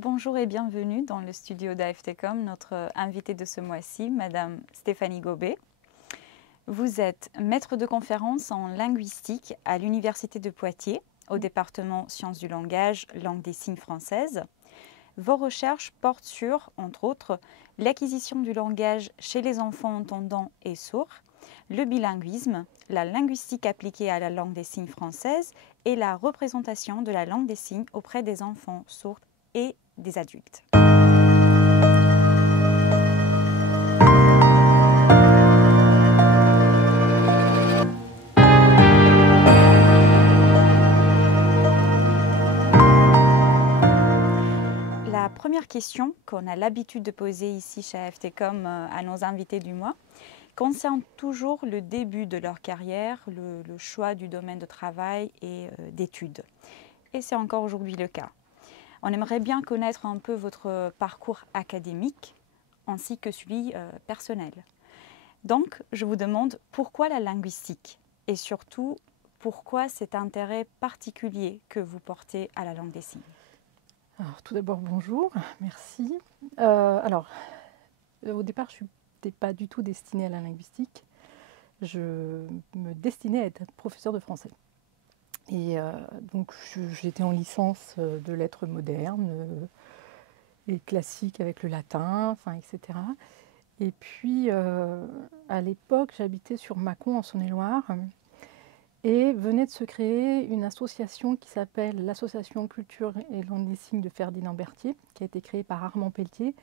Bonjour et bienvenue dans le studio d'AFTCOM, notre invitée de ce mois-ci, Madame Stéphanie Gobet. Vous êtes maître de conférence en linguistique à l'Université de Poitiers, au département Sciences du langage, langue des signes française. Vos recherches portent sur, entre autres, l'acquisition du langage chez les enfants entendants et sourds, le bilinguisme, la linguistique appliquée à la langue des signes française et la représentation de la langue des signes auprès des enfants sourds et des adultes. La première question qu'on a l'habitude de poser ici chez AFTCOM à nos invités du mois concerne toujours le début de leur carrière, le choix du domaine de travail et d'études. Et c'est encore aujourd'hui le cas. On aimerait bien connaître un peu votre parcours académique ainsi que celui personnel. Donc, je vous demande pourquoi la linguistique et surtout pourquoi cet intérêt particulier que vous portez à la langue des signes. Alors, tout d'abord, bonjour, merci. Au départ, je n'étais pas du tout destinée à la linguistique. Je me destinais à être professeure de français. Et donc, j'étais en licence de lettres modernes et classiques avec le latin, etc. Et puis, à l'époque, j'habitais sur Mâcon, en Saône-et-Loire. Et venait de se créer une association qui s'appelle l'Association Culture et Langue des Signes de Ferdinand Berthier, qui a été créée par Armand Pelletier,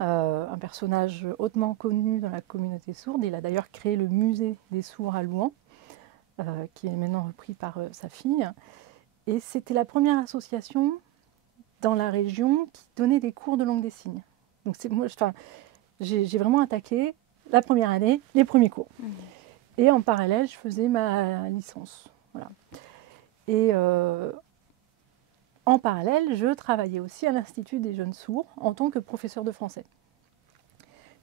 un personnage hautement connu dans la communauté sourde. Il a d'ailleurs créé le musée des sourds à Louhans, qui est maintenant repris par sa fille. Et c'était la première association dans la région qui donnait des cours de langue des signes. Donc j'ai vraiment attaqué la première année, les premiers cours. Et en parallèle, je faisais ma licence. Voilà. Et en parallèle, je travaillais aussi à l'Institut des jeunes sourds en tant que professeur de français.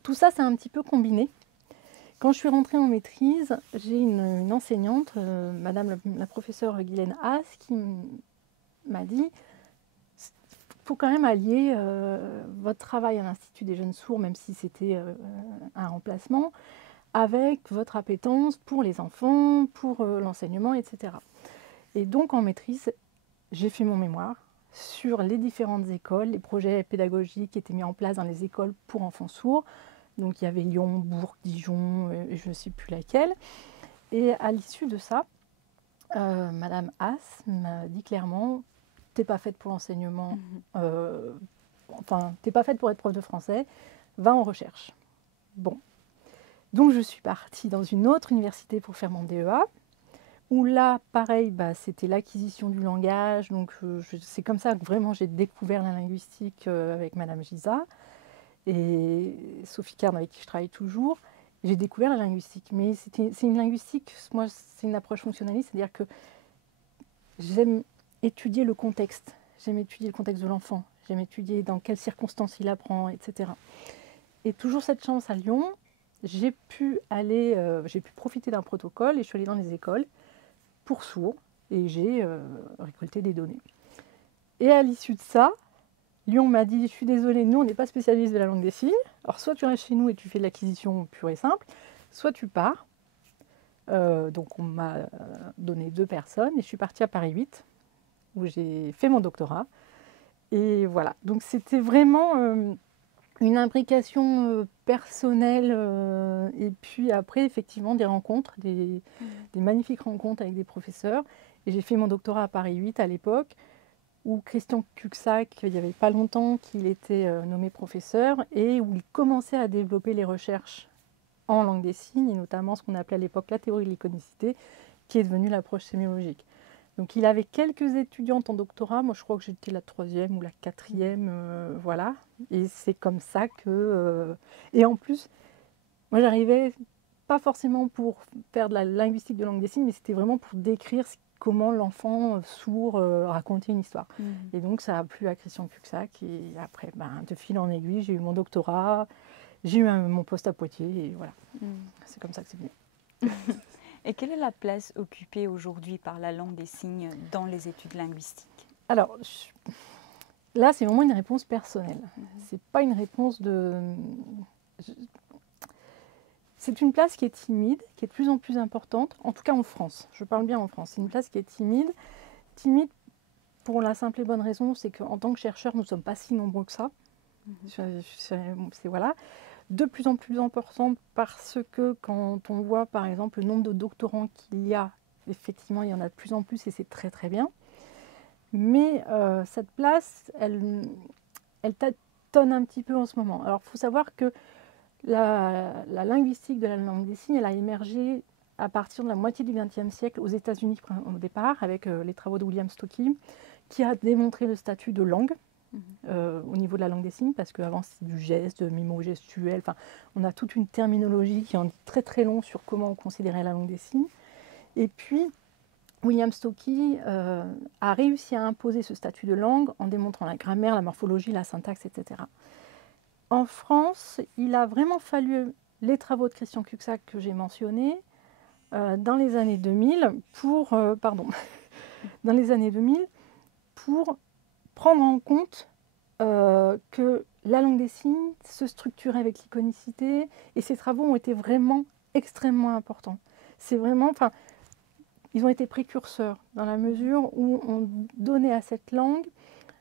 Tout ça, c'est un petit peu combiné. Quand je suis rentrée en maîtrise, j'ai une enseignante, Madame la professeure Guylaine Haas, qui m'a dit il faut quand même allier votre travail à l'Institut des jeunes sourds, même si c'était un remplacement, avec votre appétence pour les enfants, pour l'enseignement, etc. Et donc en maîtrise, j'ai fait mon mémoire sur les différentes écoles, les projets pédagogiques qui étaient mis en place dans les écoles pour enfants sourds. Donc il y avait Lyon, Bourg, Dijon, je ne sais plus laquelle. Et à l'issue de ça, Madame Haas m'a dit clairement, t'es pas faite pour l'enseignement, t'es pas faite pour être prof de français, va en recherche. Bon. Donc je suis partie dans une autre université pour faire mon DEA, où là, pareil, c'était l'acquisition du langage. Donc c'est comme ça que vraiment j'ai découvert la linguistique avec Madame Giza et Sophie Carne, avec qui je travaille toujours. J'ai découvert la linguistique, mais c'est une linguistique, moi c'est une approche fonctionnaliste, c'est-à-dire que j'aime étudier le contexte, j'aime étudier le contexte de l'enfant, j'aime étudier dans quelles circonstances il apprend, etc. Et toujours cette chance à Lyon, j'ai pu profiter d'un protocole et je suis allée dans les écoles pour sourds et j'ai récolté des données. Et à l'issue de ça, Lyon m'a dit, je suis désolée, nous on n'est pas spécialiste de la langue des signes, alors soit tu restes chez nous et tu fais de l'acquisition pure et simple, soit tu pars. Donc on m'a donné 2 personnes et je suis partie à Paris 8 où j'ai fait mon doctorat. Et voilà, donc c'était vraiment une imbrication personnelle et puis après effectivement des rencontres, des magnifiques rencontres avec des professeurs. Et j'ai fait mon doctorat à Paris 8 à l'époque où Christian Cuxac, il n'y avait pas longtemps qu'il était nommé professeur et où il commençait à développer les recherches en langue des signes, et notamment ce qu'on appelait à l'époque la théorie de l'iconicité, qui est devenue l'approche sémiologique. Donc il avait quelques étudiantes en doctorat, moi je crois que j'étais la 3e ou la 4e, voilà. Et c'est comme ça que... Et en plus, moi j'arrivais pas forcément pour faire de la linguistique de langue des signes, mais c'était vraiment pour décrire comment l'enfant sourd racontait une histoire. Et donc ça a plu à Christian Cuxac, et après, de fil en aiguille, j'ai eu mon doctorat, j'ai eu mon poste à Poitiers, et voilà. C'est comme ça que c'est venu. Et quelle est la place occupée aujourd'hui par la langue des signes dans les études linguistiques? Alors, là, c'est vraiment une réponse personnelle. C'est pas une réponse de... C'est une place qui est timide, qui est de plus en plus importante, en tout cas en France. Je parle bien en France. C'est une place qui est timide. Timide pour la simple et bonne raison, c'est qu'en tant que chercheur, nous ne sommes pas si nombreux que ça. C'est voilà. De plus en plus importante parce que quand on voit par exemple le nombre de doctorants qu'il y a, effectivement il y en a de plus en plus et c'est très très bien. Mais cette place, elle tâtonne un petit peu en ce moment. Alors il faut savoir que la linguistique de la langue des signes, elle a émergé à partir de la moitié du XXe siècle aux États-Unis au départ, avec les travaux de William Stokoe, qui a démontré le statut de langue au niveau de la langue des signes, parce qu'avant c'est du geste, mimo-gestuel, enfin, on a toute une terminologie qui en dit très très long sur comment on considérait la langue des signes. Et puis, William Stokoe a réussi à imposer ce statut de langue en démontrant la grammaire, la morphologie, la syntaxe, etc. En France, il a vraiment fallu les travaux de Christian Cuxac que j'ai mentionnés dans les années 2000 dans les années 2000 pour prendre en compte que la langue des signes se structurait avec l'iconicité et ces travaux ont été vraiment extrêmement importants. C'est vraiment, enfin, ils ont été précurseurs dans la mesure où on donnait à cette langue,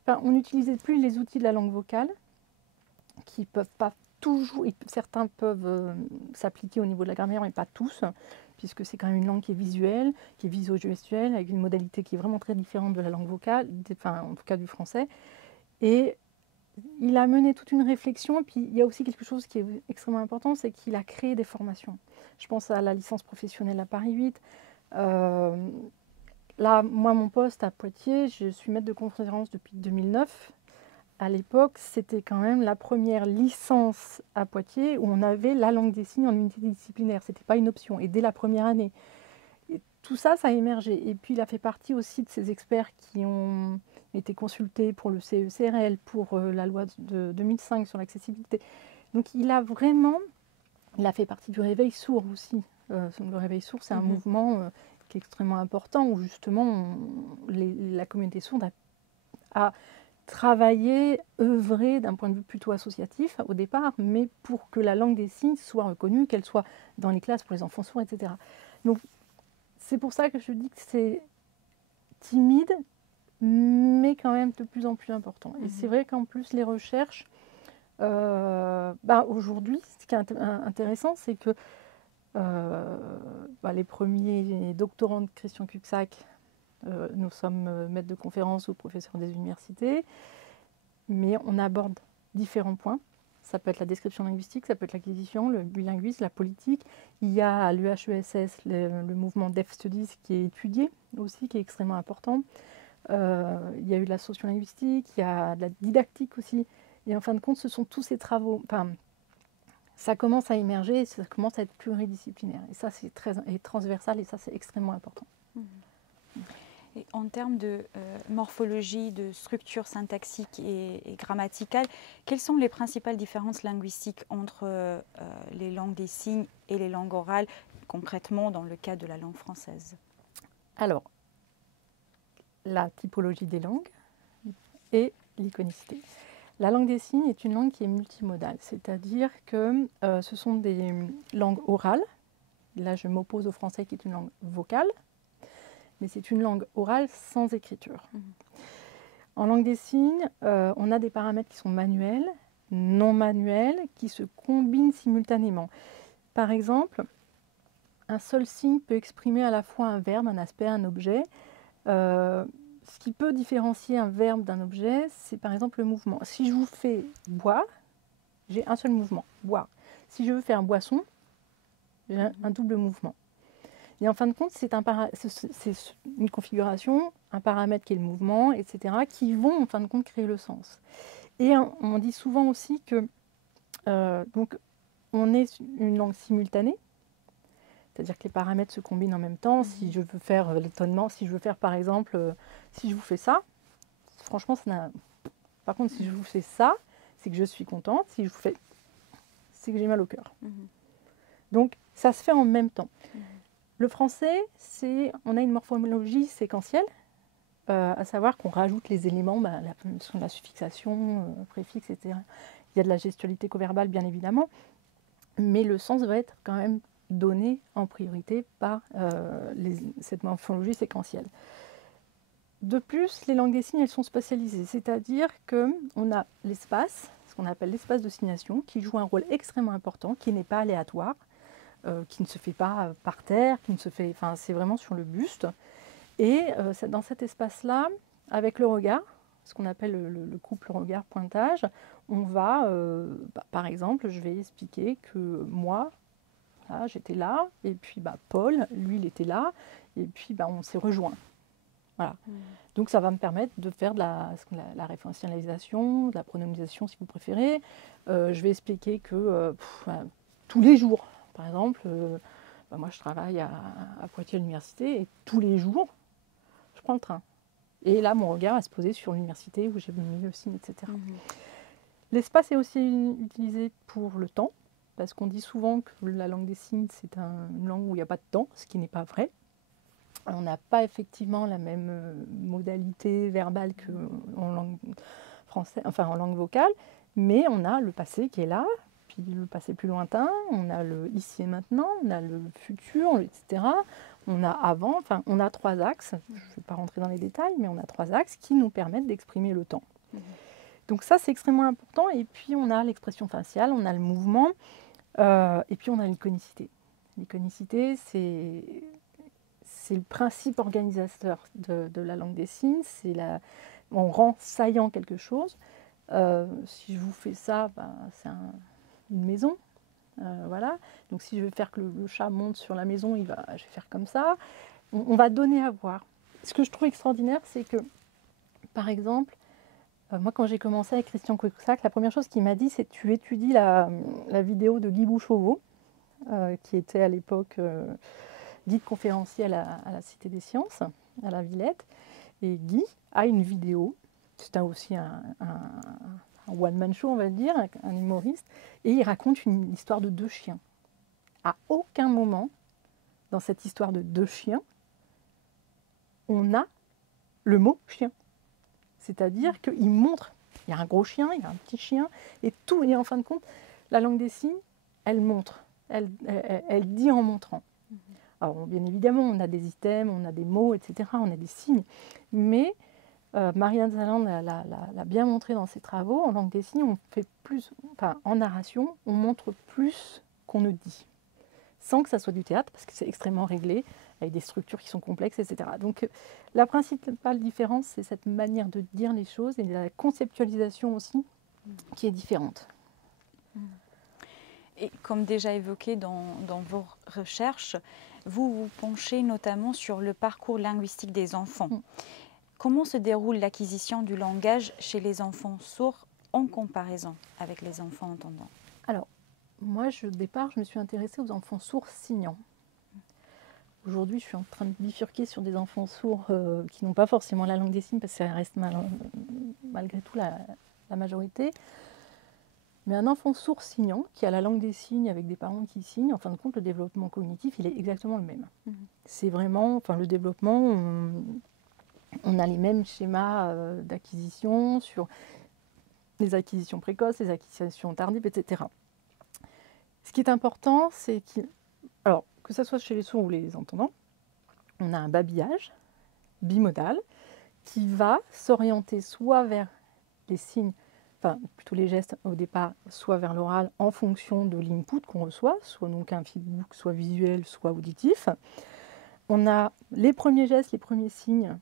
enfin, on n'utilisait plus les outils de la langue vocale qui peuvent pas toujours, certains peuvent s'appliquer au niveau de la grammaire, mais pas tous, puisque c'est quand même une langue qui est visuelle, qui est viso-gestuelle, avec une modalité qui est vraiment très différente de la langue vocale, enfin en tout cas du français. Et il a mené toute une réflexion, et puis il y a aussi quelque chose qui est extrêmement important, c'est qu'il a créé des formations. Je pense à la licence professionnelle à Paris 8. Là, moi, mon poste à Poitiers, je suis maître de conférence depuis 2009. À l'époque, c'était quand même la première licence à Poitiers où on avait la langue des signes en unité disciplinaire. Ce n'était pas une option. Et dès la première année. Et tout ça, ça a émergé. Et puis, il a fait partie aussi de ces experts qui ont été consultés pour le CECRL, pour la loi de 2005 sur l'accessibilité. Donc, il a fait partie du réveil sourd aussi. Le réveil sourd, c'est un mouvement qui est extrêmement important où justement la communauté sourde a travailler, œuvrer d'un point de vue plutôt associatif au départ, mais pour que la langue des signes soit reconnue, qu'elle soit dans les classes pour les enfants sourds, etc. Donc c'est pour ça que je dis que c'est timide, mais quand même de plus en plus important. Et c'est vrai qu'en plus les recherches, aujourd'hui, ce qui est intéressant, c'est que les premiers doctorants de Christian Cuxac, nous sommes maîtres de conférences ou professeurs des universités, mais on aborde différents points. Ça peut être la description linguistique, ça peut être l'acquisition, le bilinguisme, la politique. Il y a à l'UHESS le mouvement Deaf Studies qui est étudié aussi, qui est extrêmement important. Il y a eu de la sociolinguistique, il y a de la didactique aussi. Et en fin de compte, ce sont tous ces travaux. Enfin, ça commence à émerger, ça commence à être pluridisciplinaire. Et ça, c'est très transversal et ça, c'est extrêmement important. Et en termes de morphologie, de structure syntaxique et grammaticale, quelles sont les principales différences linguistiques entre les langues des signes et les langues orales, concrètement dans le cas de la langue française? Alors, la typologie des langues et l'iconicité. La langue des signes est une langue qui est multimodale, c'est-à-dire que ce sont des langues orales. Là, je m'oppose au français qui est une langue vocale, mais c'est une langue orale sans écriture. En langue des signes, on a des paramètres qui sont manuels, non manuels, qui se combinent simultanément. Par exemple, un seul signe peut exprimer à la fois un verbe, un aspect, un objet. Ce qui peut différencier un verbe d'un objet, c'est par exemple le mouvement. Si je vous fais boire, j'ai un seul mouvement, boire. Si je veux faire boisson, j'ai un double mouvement. Et en fin de compte, c'est une configuration, un paramètre qui est le mouvement, etc., qui vont en fin de compte créer le sens. Et on dit souvent aussi que donc, on est une langue simultanée, c'est-à-dire que les paramètres se combinent en même temps. Si je veux faire l'étonnement, si je veux faire par exemple, si je vous fais ça, franchement, ça n'a... Par contre, si je vous fais ça, c'est que je suis contente. Si je vous fais, c'est que j'ai mal au cœur. Donc, ça se fait en même temps. Le français, on a une morphologie séquentielle. à savoir qu'on rajoute les éléments, la suffixation, préfixe, etc. Il y a de la gestualité coverbale, bien évidemment, mais le sens va être quand même donné en priorité par cette morphologie séquentielle. De plus, les langues des signes, elles sont spatialisées, c'est-à-dire qu'on a l'espace, ce qu'on appelle l'espace de signation, qui joue un rôle extrêmement important, qui n'est pas aléatoire, qui ne se fait pas par terre, c'est vraiment sur le buste. Et dans cet espace-là, avec le regard, ce qu'on appelle le couple regard-pointage, on va, par exemple, je vais expliquer que moi, là, j'étais là, et puis Paul, lui, il était là, et puis on s'est rejoints. Voilà. Donc ça va me permettre de faire de la référentialisation, de la pronomisation si vous préférez. Je vais expliquer que tous les jours, par exemple, moi je travaille à Poitiers à l'université et tous les jours, je prends le train. Et là, mon regard va se poser sur l'université où j'ai mis le signe, etc. L'espace est aussi utilisé pour le temps, parce qu'on dit souvent que la langue des signes, c'est une langue où il n'y a pas de temps, ce qui n'est pas vrai. On n'a pas effectivement la même modalité verbale qu'en langue française, enfin en langue vocale, mais on a le passé qui est là, puis le passé plus lointain, on a le ici et maintenant, on a le futur, etc. On a avant, enfin on a 3 axes, je ne vais pas rentrer dans les détails, mais on a 3 axes qui nous permettent d'exprimer le temps. Donc ça c'est extrêmement important, et puis on a l'expression faciale, on a le mouvement, et puis on a l'iconicité. L'iconicité, c'est le principe organisateur de la langue des signes, on rend saillant quelque chose. Si je vous fais ça, c'est une maison. Voilà. Donc si je veux faire que le chat monte sur la maison, je vais faire comme ça. On va donner à voir. Ce que je trouve extraordinaire, c'est que, par exemple, moi quand j'ai commencé avec Christian Coxac, la première chose qu'il m'a dit, c'est tu étudies la vidéo de Guy Bouchauveau, qui était à l'époque guide conférencier à la Cité des Sciences, à la Villette. Et Guy a une vidéo, c'est aussi un one-man show, on va dire, un humoriste, et il raconte une histoire de 2 chiens. À aucun moment, dans cette histoire de 2 chiens, on a le mot chien. C'est-à-dire qu'il montre, il y a un gros chien, il y a un petit chien, et en fin de compte, la langue des signes, elle montre, elle dit en montrant. Alors, bien évidemment, on a des items, on a des mots, etc., on a des signes, mais Marianne Zaland l'a bien montré dans ses travaux. En langue des signes, on fait plus, en narration, on montre plus qu'on ne dit, sans que ça soit du théâtre, parce que c'est extrêmement réglé, avec des structures qui sont complexes, etc. Donc, la principale différence, c'est cette manière de dire les choses et la conceptualisation aussi, qui est différente. Et comme déjà évoqué dans vos recherches, vous vous penchez notamment sur le parcours linguistique des enfants. Comment se déroule l'acquisition du langage chez les enfants sourds en comparaison avec les enfants entendants? Alors, moi, au départ, je me suis intéressée aux enfants sourds signants. Aujourd'hui, je suis en train de bifurquer sur des enfants sourds qui n'ont pas forcément la langue des signes, parce que ça reste malgré tout la majorité. Mais un enfant sourd signant, qui a la langue des signes avec des parents qui signent, en fin de compte, le développement cognitif, il est exactement le même. C'est vraiment, le développement, on a les mêmes schémas d'acquisition sur les acquisitions précoces, les acquisitions tardives, etc. Ce qui est important, c'est que ce soit chez les sourds ou les entendants, on a un babillage bimodal qui va s'orienter soit vers les signes, plutôt les gestes au départ, soit vers l'oral en fonction de l'input qu'on reçoit, soit donc un feedback, soit visuel, soit auditif. On a les premiers gestes, les premiers signes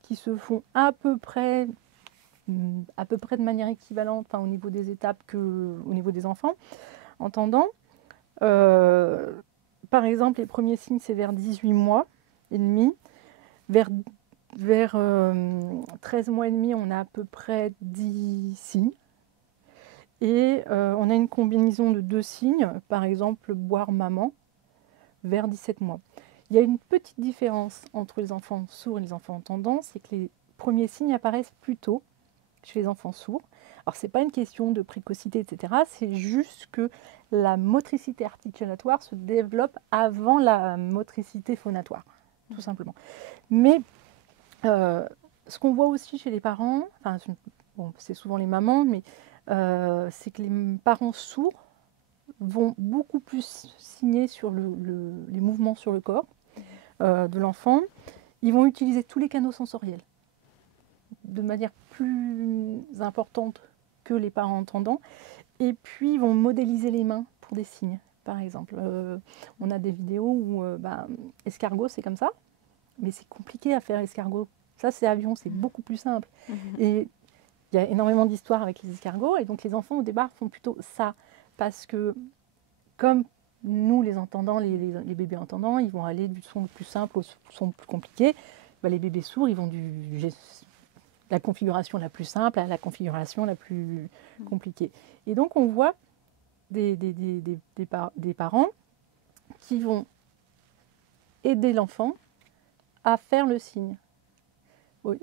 qui se font à peu près de manière équivalente au niveau des étapes qu'au niveau des enfants entendants. Par exemple, les premiers signes, c'est vers 18 mois et demi. Vers 13 mois et demi, on a à peu près 10 signes. Et on a une combinaison de 2 signes, par exemple, boire maman, vers 17 mois. Il y a une petite différence entre les enfants sourds et les enfants entendants, c'est que les premiers signes apparaissent plus tôt chez les enfants sourds. Alors, ce n'est pas une question de précocité, etc. C'est juste que la motricité articulatoire se développe avant la motricité phonatoire, tout simplement. Mais ce qu'on voit aussi chez les parents, enfin, bon, c'est souvent les mamans, mais c'est que les parents sourds vont beaucoup plus signer sur les mouvements sur le corps de l'enfant. Ils vont utiliser tous les canaux sensoriels de manière plus importante que les parents entendants. Et puis, ils vont modéliser les mains pour des signes, par exemple. On a des vidéos où escargot, c'est comme ça, mais c'est compliqué à faire escargot. Ça, c'est avion, c'est beaucoup plus simple. Et il y a énormément d'histoires avec les escargots, et donc les enfants, au départ, font plutôt ça, parce que, comme nous, les entendants, les bébés entendants, ils vont aller du son le plus simple au son le plus compliqué. Les bébés sourds, ils vont la configuration la plus simple à la configuration la plus compliquée. Et donc, on voit des parents qui vont aider l'enfant à faire le signe,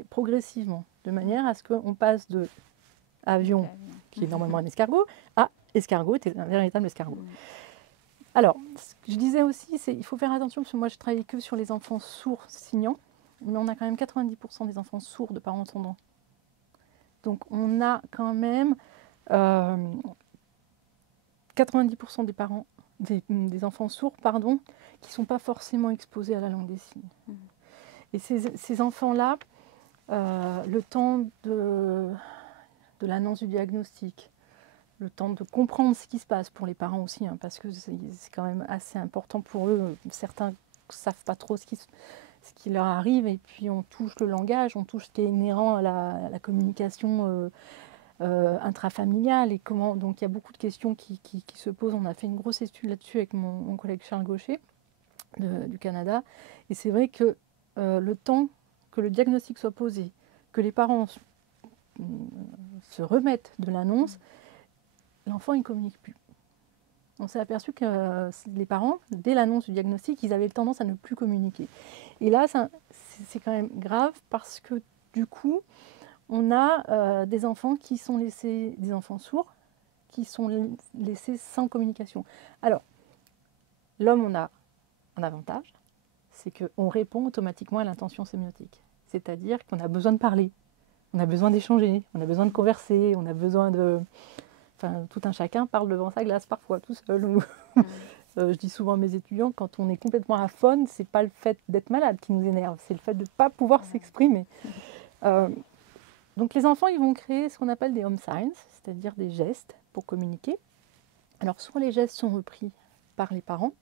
progressivement, de manière à ce qu'on passe de avion, qui est normalement un escargot, à escargot, est un véritable escargot. Alors, ce que je disais aussi, c'est qu'il faut faire attention, parce que moi, je travaille que sur les enfants sourds signants, mais on a quand même 90% des enfants sourds de parents entendants. Donc, on a quand même 90% des parents, des enfants sourds, pardon, qui ne sont pas forcément exposés à la langue des signes. Et ces enfants-là, le temps de l'annonce du diagnostic, le temps de comprendre ce qui se passe pour les parents aussi, hein, parce que c'est quand même assez important pour eux. Certains ne savent pas trop ce qui leur arrive, et puis on touche le langage, on touche ce qui est inhérent à la communication intrafamiliale, et comment. Donc il y a beaucoup de questions qui se posent. On a fait une grosse étude là-dessus avec mon collègue Charles Gaucher du Canada, et c'est vrai que le temps que le diagnostic soit posé, que les parents se remettent de l'annonce, l'enfant, il ne communique plus. On s'est aperçu que les parents, dès l'annonce du diagnostic, ils avaient tendance à ne plus communiquer. Et là, c'est quand même grave, parce que du coup, on a des enfants qui sont laissés, des enfants sourds, qui sont laissés sans communication. Alors, l'homme, on a un avantage, c'est qu'on répond automatiquement à l'intention sémiotique. C'est-à-dire qu'on a besoin de parler, on a besoin d'échanger, on a besoin de converser, on a besoin de... Enfin, tout un chacun parle devant sa glace parfois, tout seul. Je dis souvent à mes étudiants, quand on est complètement aphone, c'est pas le fait d'être malade qui nous énerve, c'est le fait de ne pas pouvoir s'exprimer. Donc les enfants, ils vont créer ce qu'on appelle des home signs, c'est-à-dire des gestes pour communiquer. Alors soit les gestes sont repris par les parents.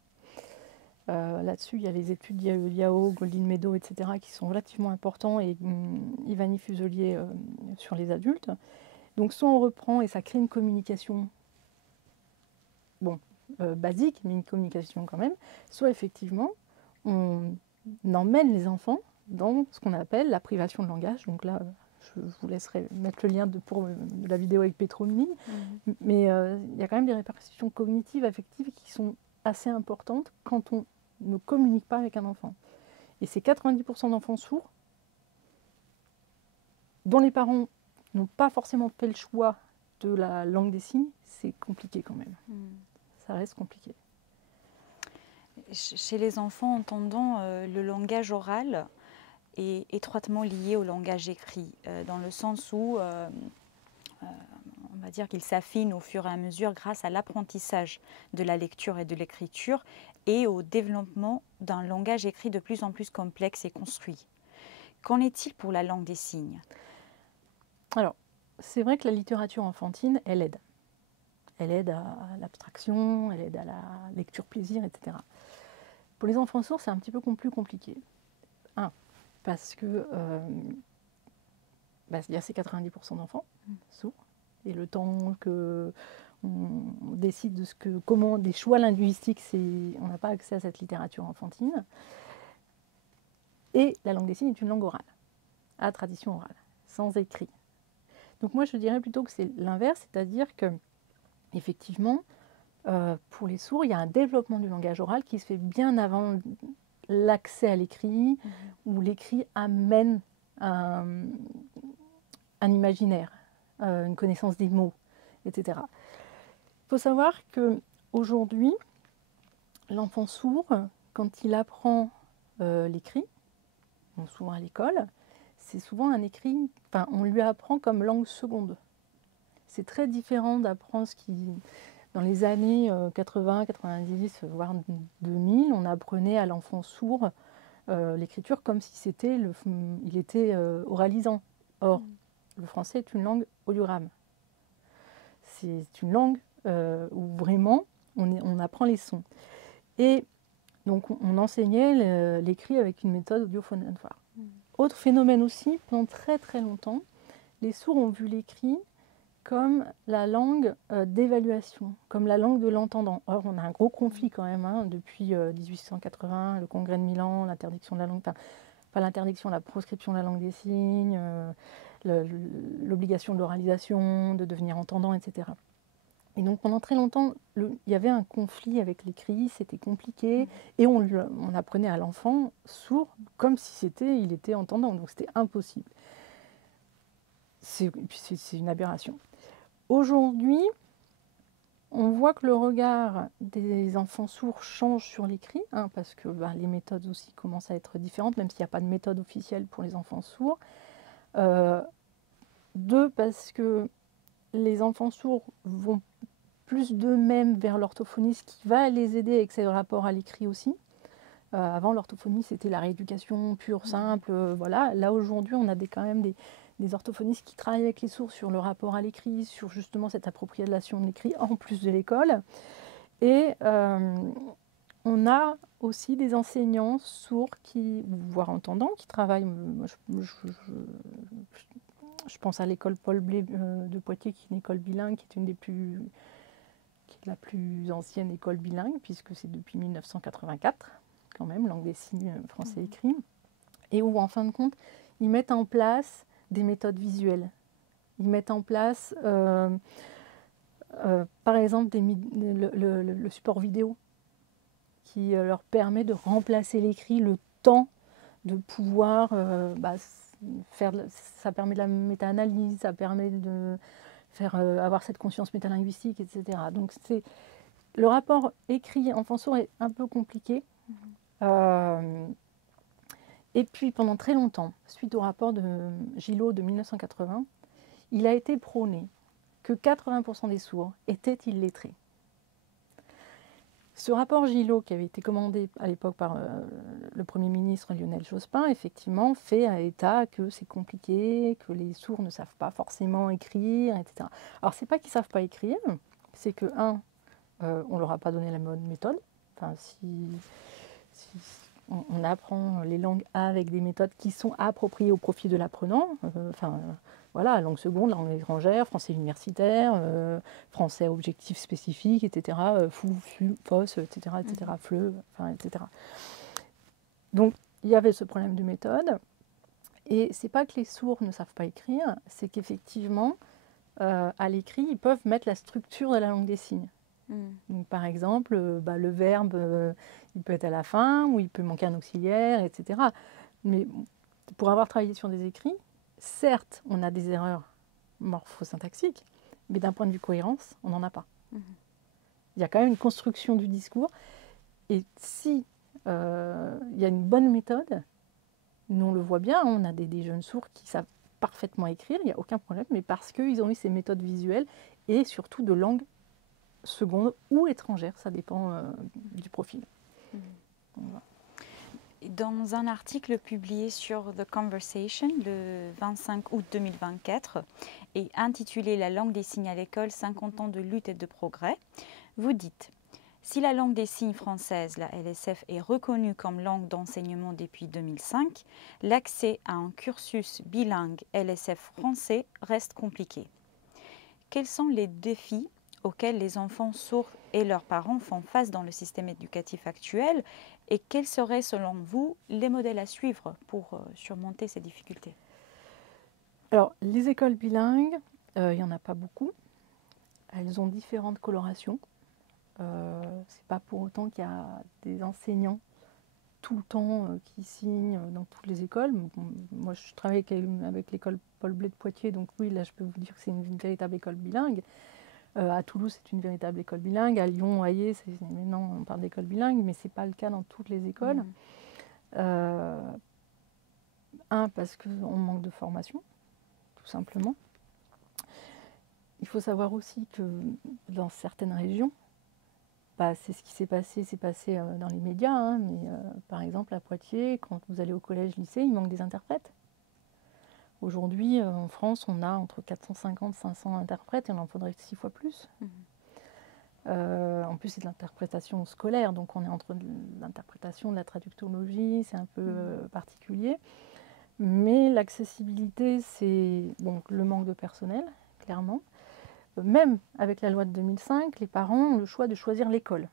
Là-dessus, il y a les études Yao, Goldin Meadow, etc., qui sont relativement importants, et Ivani Fuselier sur les adultes. Donc soit on reprend et ça crée une communication basique, mais une communication quand même, soit effectivement on emmène les enfants dans ce qu'on appelle la privation de langage. Donc là, je vous laisserai mettre le lien pour la vidéo avec Petromini, mais il y a quand même des répercussions cognitives, affectives qui sont assez importantes quand on ne communique pas avec un enfant. Et ces 90% d'enfants sourds, dont les parents n'ont pas forcément fait le choix de la langue des signes, c'est compliqué quand même. Ça reste compliqué. Chez les enfants entendants, le langage oral est étroitement lié au langage écrit, dans le sens où on va dire qu'il s'affine au fur et à mesure grâce à l'apprentissage de la lecture et de l'écriture, et au développement d'un langage écrit de plus en plus complexe et construit. Qu'en est-il pour la langue des signes ? Alors, c'est vrai que la littérature enfantine, elle aide. Elle aide à l'abstraction, elle aide à la lecture plaisir, etc. Pour les enfants sourds, c'est un petit peu plus compliqué. Parce que il y a ces 90% d'enfants sourds, et le temps que on décide de comment des choix linguistiques, on n'a pas accès à cette littérature enfantine. Et la langue des signes est une langue orale, à tradition orale, sans écrit. Donc moi, je dirais plutôt que c'est l'inverse, c'est-à-dire que effectivement, pour les sourds, il y a un développement du langage oral qui se fait bien avant l'accès à l'écrit, où l'écrit amène un imaginaire, une connaissance des mots, etc. Il faut savoir qu'aujourd'hui, l'enfant sourd, quand il apprend l'écrit, souvent à l'école, c'est souvent un écrit, enfin, on lui apprend comme langue seconde. C'est très différent d'apprendre ce qui, dans les années 80, 90, voire 2000, on apprenait à l'enfant sourd l'écriture comme si il était oralisant. Or, le français est une langue audiogramme. C'est une langue où vraiment on apprend les sons. Et donc on enseignait l'écrit avec une méthode audiophonatoire. Autre phénomène aussi, pendant très très longtemps, les sourds ont vu l'écrit comme la langue d'évaluation, comme la langue de l'entendant. Or, on a un gros conflit quand même, hein, depuis 1880, le congrès de Milan, l'interdiction de la langue, enfin, pas l'interdiction, la proscription de la langue des signes, l'obligation de l'oralisation, de devenir entendant, etc. Et donc pendant très longtemps, il y avait un conflit avec l'écrit, c'était compliqué, et on apprenait à l'enfant sourd comme si il était entendant, donc c'était impossible. C'est une aberration. Aujourd'hui, on voit que le regard des enfants sourds change sur l'écrit, hein, parce que les méthodes aussi commencent à être différentes, même s'il n'y a pas de méthode officielle pour les enfants sourds. Deux, parce que les enfants sourds vont plus d'eux-mêmes vers l'orthophonie, ce qui va les aider avec ce rapport à l'écrit aussi. Avant, l'orthophonie, c'était la rééducation pure, simple, voilà. Là, aujourd'hui, on a quand même des orthophonistes qui travaillent avec les sourds sur le rapport à l'écrit, sur justement cette appropriation de l'écrit, en plus de l'école. Et on a aussi des enseignants sourds, voire entendants, qui travaillent. Je pense à l'école Paul Blé de Poitiers, qui est une école bilingue, qui est la plus ancienne école bilingue, puisque c'est depuis 1984, quand même, langue des signes français écrit, et où, en fin de compte, ils mettent en place des méthodes visuelles. Ils mettent en place, par exemple, le support vidéo, qui leur permet de remplacer l'écrit le temps de pouvoir faire. Ça permet de la méta-analyse, ça permet de faire avoir cette conscience métalinguistique, etc. Donc le rapport écrit enfant sourd est un peu compliqué. Et puis pendant très longtemps, suite au rapport de Gillot de 1980, il a été prôné que 80% des sourds étaient illettrés. Ce rapport Gillot, qui avait été commandé à l'époque par le Premier ministre Lionel Jospin, effectivement, fait à état que c'est compliqué, que les sourds ne savent pas forcément écrire, etc. Alors, c'est pas qu'ils ne savent pas écrire, c'est que, on ne leur a pas donné la bonne méthode. Enfin, si on apprend les langues avec des méthodes qui sont appropriées au profit de l'apprenant, voilà, langue seconde, langue étrangère, français universitaire, français à objectif spécifique, etc., fou, fu, fosse, etc., fleu, etc. Donc, il y avait ce problème de méthode. Et c'est pas que les sourds ne savent pas écrire, c'est qu'effectivement, à l'écrit, ils peuvent mettre la structure de la langue des signes. Donc, par exemple, le verbe, il peut être à la fin, ou il peut manquer un auxiliaire, etc. Mais pour avoir travaillé sur des écrits, certes, on a des erreurs morphosyntaxiques, mais d'un point de vue cohérence, on n'en a pas. Il y a quand même une construction du discours. Et si il y a une bonne méthode, nous on le voit bien, on a des jeunes sourds qui savent parfaitement écrire, il n'y a aucun problème, mais parce qu'ils ont eu ces méthodes visuelles et surtout de langue seconde ou étrangère, ça dépend du profil. Voilà. Dans un article publié sur The Conversation le 25 août 2024 et intitulé « La langue des signes à l'école, 50 ans de lutte et de progrès », vous dites « Si la langue des signes française, la LSF, est reconnue comme langue d'enseignement depuis 2005, l'accès à un cursus bilingue LSF français reste compliqué. Quels sont les défis auxquels les enfants sourds et leurs parents font face dans le système éducatif actuel et quels seraient selon vous les modèles à suivre pour surmonter ces difficultés? Alors, les écoles bilingues, il n'y en a pas beaucoup. Elles ont différentes colorations. C'est pas pour autant qu'il y a des enseignants tout le temps qui signent dans toutes les écoles. Moi, je travaille avec l'école Paul Blé de Poitiers, donc oui, là, je peux vous dire que c'est une véritable école bilingue. À Toulouse, c'est une véritable école bilingue. À Lyon, à Ayé, maintenant on parle d'école bilingue, mais ce n'est pas le cas dans toutes les écoles. Parce qu'on manque de formation, tout simplement. Il faut savoir aussi que dans certaines régions, c'est ce qui s'est passé, dans les médias, hein, mais par exemple à Poitiers, quand vous allez au collège-lycée, il manque des interprètes. Aujourd'hui, en France, on a entre 450 et 500 interprètes, et il en faudrait 6 fois plus. En plus, c'est de l'interprétation scolaire, donc on est entre l'interprétation, de la traductologie, c'est un peu particulier. Mais l'accessibilité, c'est donc le manque de personnel, clairement. Même avec la loi de 2005, les parents ont le choix de choisir l'école.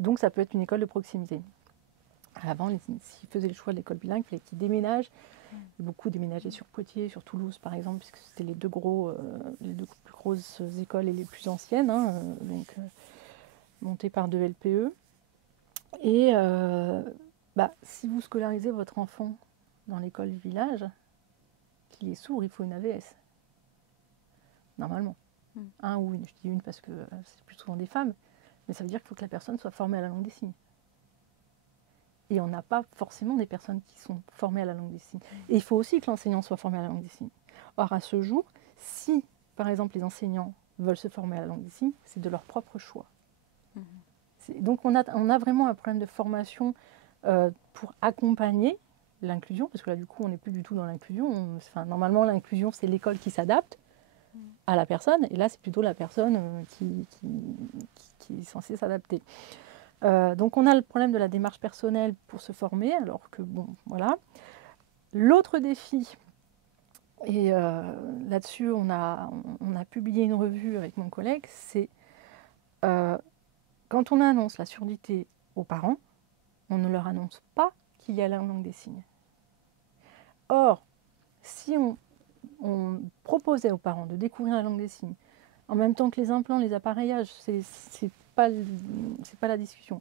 Donc ça peut être une école de proximité. Avant, s'ils faisaient le choix de l'école bilingue, il fallait qu'ils déménagent. Beaucoup déménageaient sur Poitiers, sur Toulouse par exemple, puisque c'était les deux plus grosses écoles et les plus anciennes, hein, montées par 2 LPE. Et si vous scolarisez votre enfant dans l'école du village, qu'il est sourd, il faut une AVS. Normalement. Un ou une, je dis une parce que c'est plus souvent des femmes, mais ça veut dire qu'il faut que la personne soit formée à la langue des signes. Et on n'a pas forcément des personnes qui sont formées à la langue des signes. Et il faut aussi que l'enseignant soit formé à la langue des signes. Or, à ce jour, si, par exemple, les enseignants veulent se former à la langue des signes, c'est de leur propre choix. Donc, on a vraiment un problème de formation pour accompagner l'inclusion, parce que là, du coup, on n'est plus du tout dans l'inclusion. Normalement, l'inclusion, c'est l'école qui s'adapte à la personne, et là, c'est plutôt la personne qui est censée s'adapter. Donc on a le problème de la démarche personnelle pour se former, alors que bon, voilà. L'autre défi, et là-dessus on a publié une revue avec mon collègue, c'est quand on annonce la surdité aux parents, on ne leur annonce pas qu'il y a la langue des signes. Or, si on proposait aux parents de découvrir la langue des signes, en même temps que les implants, les appareillages, c'est pas la discussion.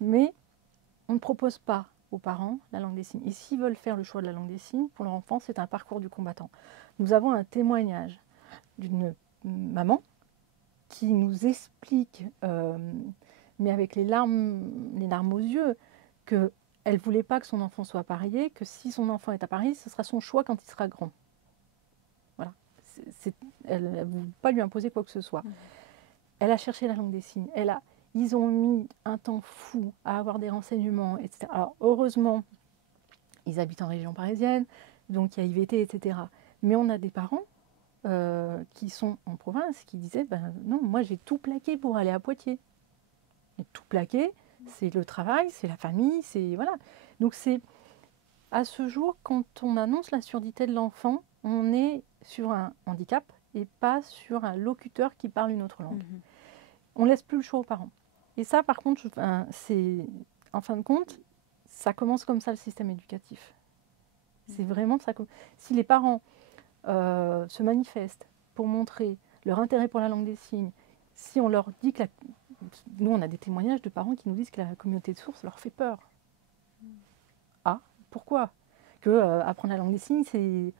Mais on ne propose pas aux parents la langue des signes. Et s'ils veulent faire le choix de la langue des signes, pour leur enfant, c'est un parcours du combattant. Nous avons un témoignage d'une maman qui nous explique, mais avec les larmes aux yeux, qu'elle ne voulait pas que son enfant soit appareillé, que si son enfant est appareillé, ce sera son choix quand il sera grand. Voilà. Elle ne voulait pas lui imposer quoi que ce soit. Elle a cherché la langue des signes. Ils ont mis un temps fou à avoir des renseignements, etc. Alors, heureusement, ils habitent en région parisienne, donc il y a IVT, etc. Mais on a des parents qui sont en province, qui disaient non, moi j'ai tout plaqué pour aller à Poitiers. Et tout plaqué, c'est le travail, c'est la famille, c'est voilà. Donc c'est à ce jour, quand on annonce la surdité de l'enfant, on est sur un handicap et pas sur un locuteur qui parle une autre langue. On laisse plus le choix aux parents. Et ça, par contre, c'est en fin de compte, ça commence comme ça le système éducatif. C'est vraiment ça. Si les parents se manifestent pour montrer leur intérêt pour la langue des signes, si on leur dit que nous, on a des témoignages de parents qui nous disent que la communauté de sourds leur fait peur. Ah, pourquoi ? Que apprendre la langue des signes, c'est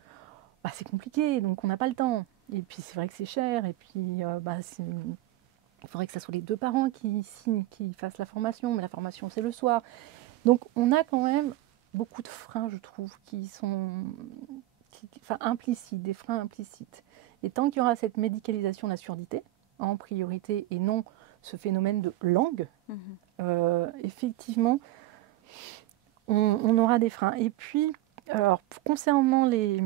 compliqué, donc on n'a pas le temps. Et puis c'est vrai que c'est cher, et puis il faudrait que ce soit les deux parents qui signent, qui fassent la formation, mais la formation c'est le soir. Donc on a quand même beaucoup de freins, je trouve, qui sont implicites, des freins implicites. Et tant qu'il y aura cette médicalisation de la surdité en priorité et non ce phénomène de langue, effectivement, on aura des freins. Et puis, alors, concernant les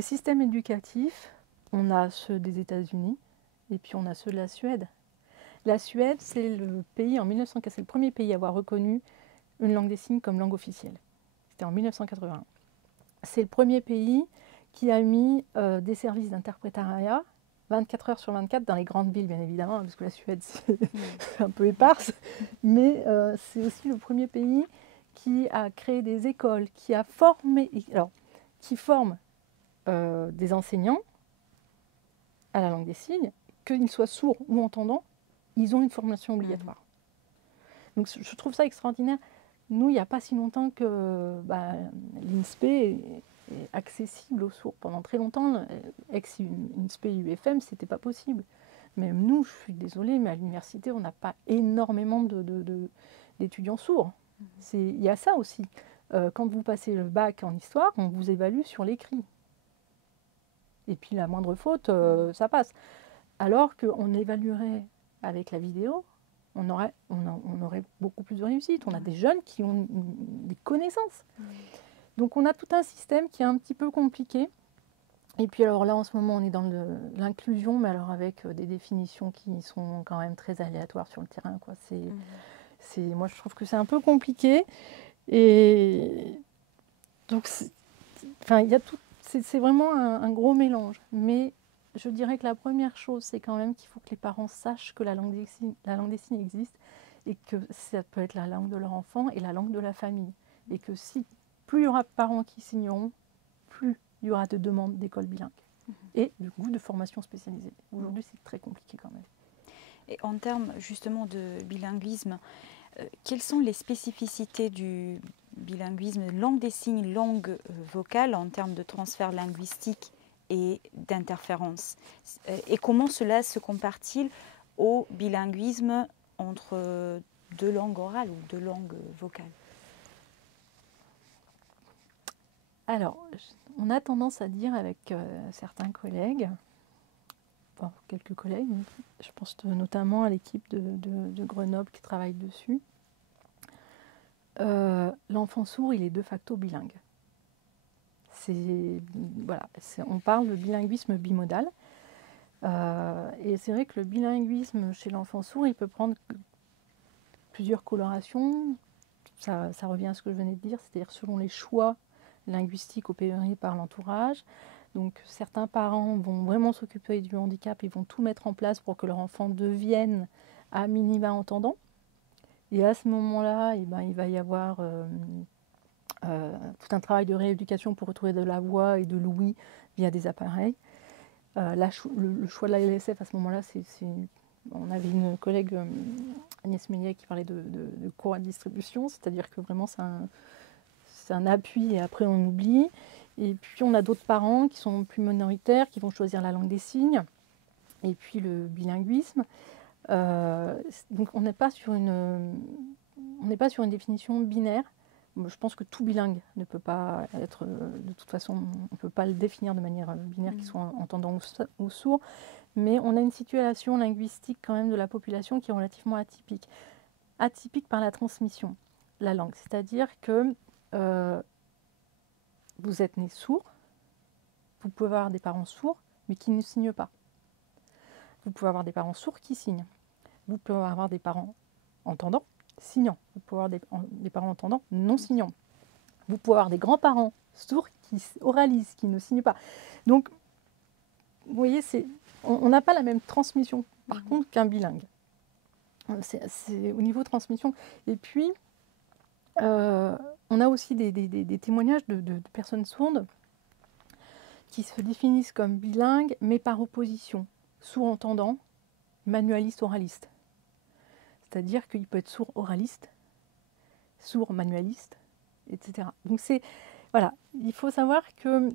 systèmes éducatifs, on a ceux des États-Unis et puis on a ceux de la Suède. La Suède, c'est le pays, c'est le premier pays à avoir reconnu une langue des signes comme langue officielle. C'était en 1981. C'est le premier pays qui a mis des services d'interprétariat 24 heures sur 24 dans les grandes villes, bien évidemment, parce que la Suède, c'est un peu éparse, mais c'est aussi le premier pays qui a créé des écoles, qui forme des enseignants à la langue des signes, qu'ils soient sourds ou entendants, ils ont une formation obligatoire. Donc je trouve ça extraordinaire. Nous, il n'y a pas si longtemps que l'INSPE est accessible aux sourds. Pendant très longtemps, ex-INSPE UFM, ce n'était pas possible. Même nous, je suis désolée, mais à l'université, on n'a pas énormément d'étudiants sourds. Il y a ça aussi. Quand vous passez le bac en histoire, on vous évalue sur l'écrit. Et puis la moindre faute, ça passe. Alors qu'on évaluerait avec la vidéo, on aurait beaucoup plus de réussite. On a des jeunes qui ont des connaissances. Donc on a tout un système qui est un petit peu compliqué. Et puis alors là, en ce moment, on est dans l'inclusion, mais alors avec des définitions qui sont quand même très aléatoires sur le terrain, quoi. Moi, je trouve que c'est un peu compliqué. Et donc, il y a tout. C'est vraiment un gros mélange. Mais je dirais que la première chose, c'est quand même qu'il faut que les parents sachent que la langue des signes existe et que ça peut être la langue de leur enfant et la langue de la famille. Et que plus il y aura de parents qui signeront, plus il y aura de demandes d'écoles bilingues et du coup de formation spécialisée. Aujourd'hui, c'est très compliqué quand même. Et en termes justement de bilinguisme, quelles sont les spécificités du bilinguisme, langue des signes, langue vocale, en termes de transfert linguistique et d'interférence? Et comment cela se compare-t-il au bilinguisme entre deux langues orales ou deux langues vocales? Alors, on a tendance à dire avec certains collègues, enfin, quelques collègues, je pense notamment à l'équipe de Grenoble qui travaille dessus, l'enfant sourd, il est de facto bilingue. On parle de bilinguisme bimodal. Et c'est vrai que le bilinguisme chez l'enfant sourd, il peut prendre plusieurs colorations. Ça revient à ce que je venais de dire, c'est-à-dire selon les choix linguistiques opérés par l'entourage. Donc certains parents vont vraiment s'occuper du handicap, ils vont tout mettre en place pour que leur enfant devienne à minima entendant. Et à ce moment-là, il va y avoir tout un travail de rééducation pour retrouver de la voix et de l'ouïe via des appareils. Le choix de la LSF à ce moment-là, on avait une collègue, Agnès Meillet, qui parlait de cours à distribution, c'est-à-dire que vraiment c'est un appui et après on oublie. Et puis on a d'autres parents qui sont plus minoritaires, qui vont choisir la langue des signes, et puis le bilinguisme. Donc on n'est pas sur une définition binaire. Je pense que tout bilingue ne peut pas être, de toute façon, on ne peut pas le définir de manière binaire, qu'il soit entendant ou sourd, mais on a une situation linguistique quand même de la population qui est relativement atypique. Atypique par la transmission, la langue. C'est-à-dire que vous êtes né sourd, vous pouvez avoir des parents sourds, mais qui ne signent pas. Vous pouvez avoir des parents sourds qui signent. Vous pouvez avoir des parents entendants, signants. Vous pouvez avoir des parents entendants non signants. Vous pouvez avoir des grands-parents sourds qui oralisent, qui ne signent pas. Donc, vous voyez, on n'a pas la même transmission, par contre, qu'un bilingue. C'est au niveau transmission. Et puis, on a aussi des témoignages de personnes sourdes qui se définissent comme bilingues, mais par opposition. Sourd-entendant, manualiste-oraliste. C'est-à-dire qu'il peut être sourd-oraliste, sourd-manualiste, etc. Donc voilà, il faut savoir que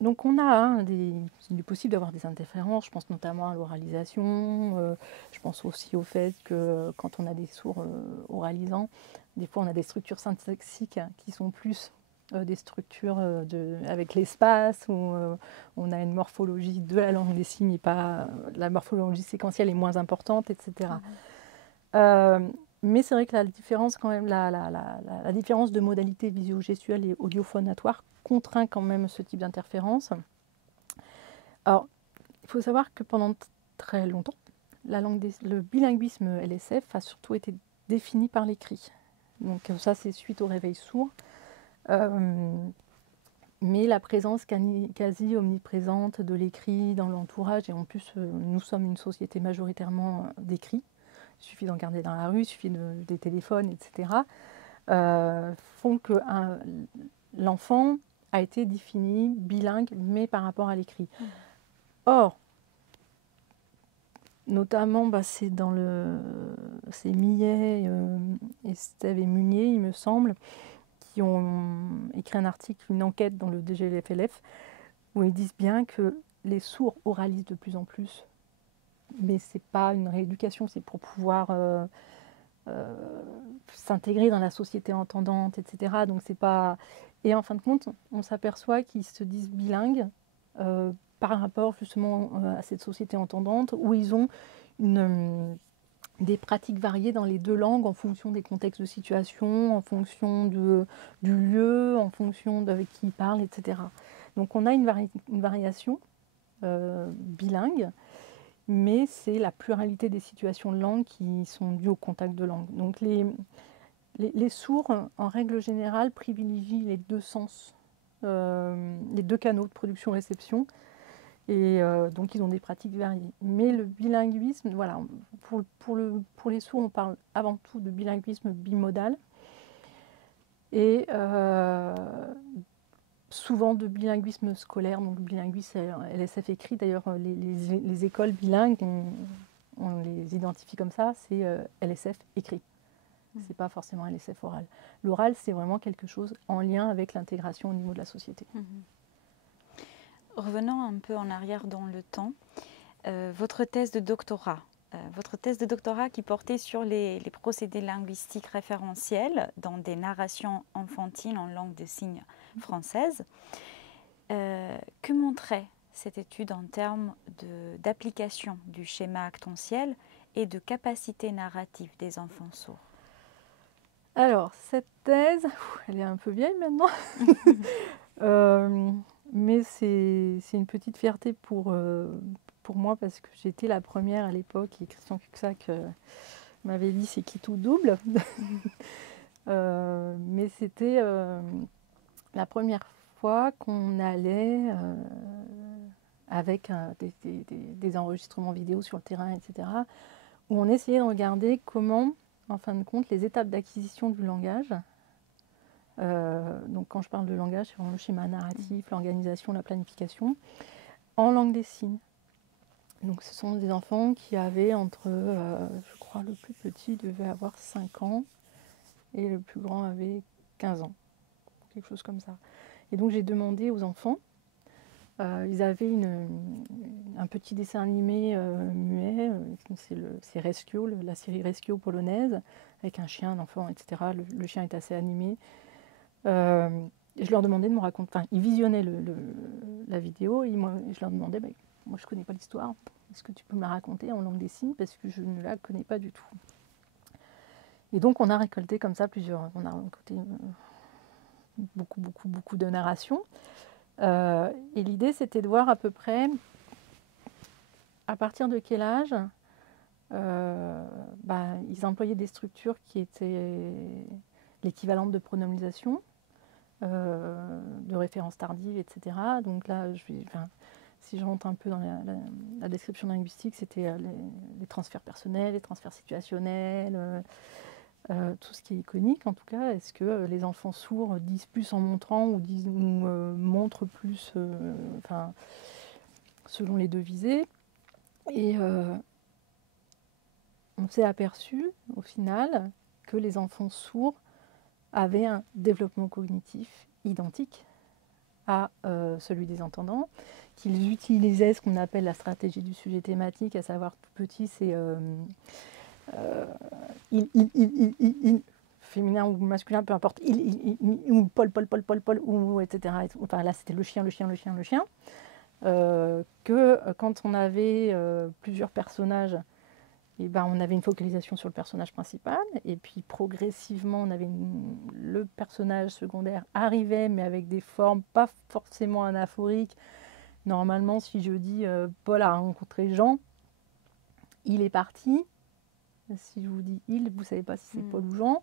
donc on a il est possible d'avoir des interférences, je pense notamment à l'oralisation, je pense aussi au fait que quand on a des sourds oralisants, des fois on a des structures syntaxiques qui sont plus des structures avec l'espace, où on a une morphologie de la langue des signes et pas la morphologie séquentielle est moins importante, etc. Mais c'est vrai que la différence, quand même, la différence de modalité visio-gestuelle et audio-phonatoire contraint quand même ce type d'interférence. Alors, il faut savoir que pendant très longtemps, le bilinguisme LSF a surtout été défini par l'écrit. Donc ça, c'est suite au réveil sourd. Mais la présence quasi omniprésente de l'écrit dans l'entourage, et en plus, nous sommes une société majoritairement d'écrit. Il suffit d'en regarder dans la rue, il suffit des téléphones, etc., font que l'enfant a été défini bilingue, mais par rapport à l'écrit. Or, notamment, c'est Millet, Estève et Munier, il me semble, qui ont écrit un article, une enquête dans le DGLFLF, où ils disent bien que les sourds oralisent de plus en plus. Mais ce n'est pas une rééducation, c'est pour pouvoir s'intégrer dans la société entendante, etc. Donc c'est pas... Et en fin de compte, on s'aperçoit qu'ils se disent bilingues par rapport justement à cette société entendante où ils ont des pratiques variées dans les deux langues en fonction des contextes de situation, en fonction du lieu, en fonction d'avec qui ils parlent, etc. Donc on a une variation bilingue, mais c'est la pluralité des situations de langue qui sont dues au contact de langue. Donc les sourds, en règle générale, privilégient les deux sens, les deux canaux de production-réception, et donc ils ont des pratiques variées. Mais le bilinguisme, voilà, pour les sourds, on parle avant tout de bilinguisme bimodal, et souvent de bilinguisme scolaire, donc bilinguisme LSF écrit. D'ailleurs, les écoles bilingues, on les identifie comme ça, c'est LSF écrit. C'est pas forcément LSF oral. L'oral, c'est vraiment quelque chose en lien avec l'intégration au niveau de la société. Revenons un peu en arrière dans le temps. Votre thèse de doctorat qui portait sur les procédés linguistiques référentiels dans des narrations enfantines en langue de signes française. Que montrait cette étude en termes d'application du schéma actentiel et de capacité narrative des enfants sourds? Alors, cette thèse, elle est un peu vieille maintenant, mais c'est une petite fierté pour moi parce que j'étais la première à l'époque et Christian Cuxac m'avait dit c'est qui tout double. Mais c'était la première fois qu'on allait avec des enregistrements vidéo sur le terrain, etc., où on essayait de regarder comment, en fin de compte, les étapes d'acquisition du langage, donc quand je parle de langage, c'est vraiment le schéma narratif, l'organisation, la planification, en langue des signes. Donc ce sont des enfants qui avaient entre, je crois le plus petit devait avoir 5 ans et le plus grand avait 15 ans, quelque chose comme ça. Et donc j'ai demandé aux enfants, ils avaient un petit dessin animé muet, c'est Rescue, la série Rescue polonaise, avec un chien, un enfant, etc. Le chien est assez animé. Je leur demandais de me raconter, enfin ils visionnaient la vidéo et je leur demandais, moi je ne connais pas l'histoire, est-ce que tu peux me la raconter en langue des signes parce que je ne la connais pas du tout. Et donc on a récolté comme ça on a récolté beaucoup de narrations. Et l'idée c'était de voir à peu près à partir de quel âge ils employaient des structures qui étaient l'équivalent de pronominalisation, de références tardives, etc. Donc là, si je rentre un peu dans la description linguistique, c'était les transferts personnels, les transferts situationnels, tout ce qui est iconique en tout cas. Est-ce que les enfants sourds disent plus en montrant ou montrent plus, selon les deux visées. Et on s'est aperçu au final que les enfants sourds avaient un développement cognitif identique à celui des entendants, qu'ils utilisaient ce qu'on appelle la stratégie du sujet thématique, à savoir tout petit, c'est il, féminin ou masculin, peu importe, ou Paul, ou etc. Enfin là, c'était le chien. Que quand on avait plusieurs personnages, et on avait une focalisation sur le personnage principal, et puis progressivement, on avait le personnage secondaire arrivait, mais avec des formes pas forcément anaphoriques. Normalement, si je dis Paul a rencontré Jean, il est parti. Si je vous dis il, vous ne savez pas si c'est Paul ou Jean,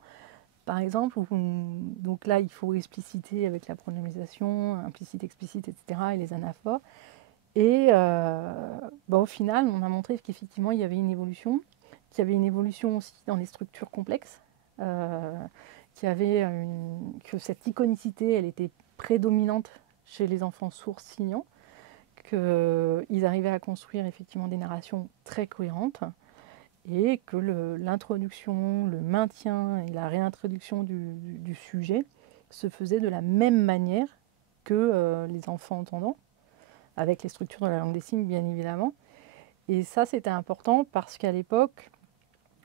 par exemple. Donc là, il faut expliciter avec la pronominalisation, implicite, explicite, etc., et les anaphores. Et au final, on a montré qu'effectivement, il y avait une évolution, qu'il y avait une évolution aussi dans les structures complexes, qu'il y avait que cette iconicité, elle était prédominante chez les enfants sourds signants, qu'ils arrivaient à construire effectivement des narrations très cohérentes, et que l'introduction, le maintien et la réintroduction du sujet se faisaient de la même manière que les enfants entendants, avec les structures de la langue des signes, bien évidemment. Et ça, c'était important parce qu'à l'époque,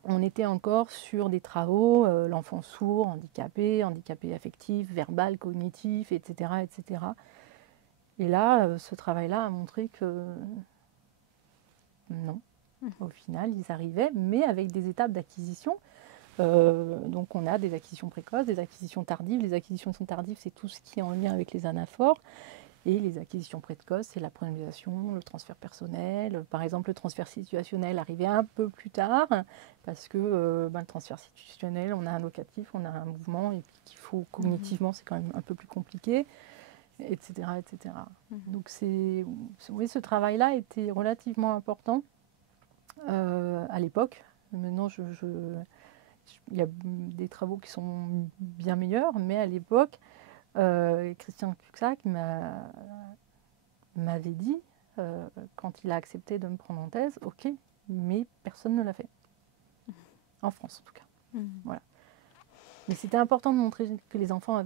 on était encore sur des travaux, l'enfant sourd, handicapé, handicapé affectif, verbal, cognitif, etc., etc. Et là, ce travail-là a montré que non. Au final, ils arrivaient, mais avec des étapes d'acquisition. Donc on a des acquisitions précoces, des acquisitions tardives. Les acquisitions tardives, c'est tout ce qui est en lien avec les anaphores. Et les acquisitions précoces, c'est la prononciation, le transfert personnel. Par exemple, le transfert situationnel arrivait un peu plus tard, parce que le transfert situationnel, on a un locatif, on a un mouvement, et puis qu'il faut cognitivement, c'est quand même un peu plus compliqué, etc. etc. Donc oui, ce travail-là était relativement important à l'époque. Maintenant, il y a des travaux qui sont bien meilleurs, mais à l'époque, Christian Cuxac m'avait dit, quand il a accepté de me prendre en thèse, ok, mais personne ne l'a fait. En France, en tout cas. Voilà. Mais c'était important de montrer que les enfants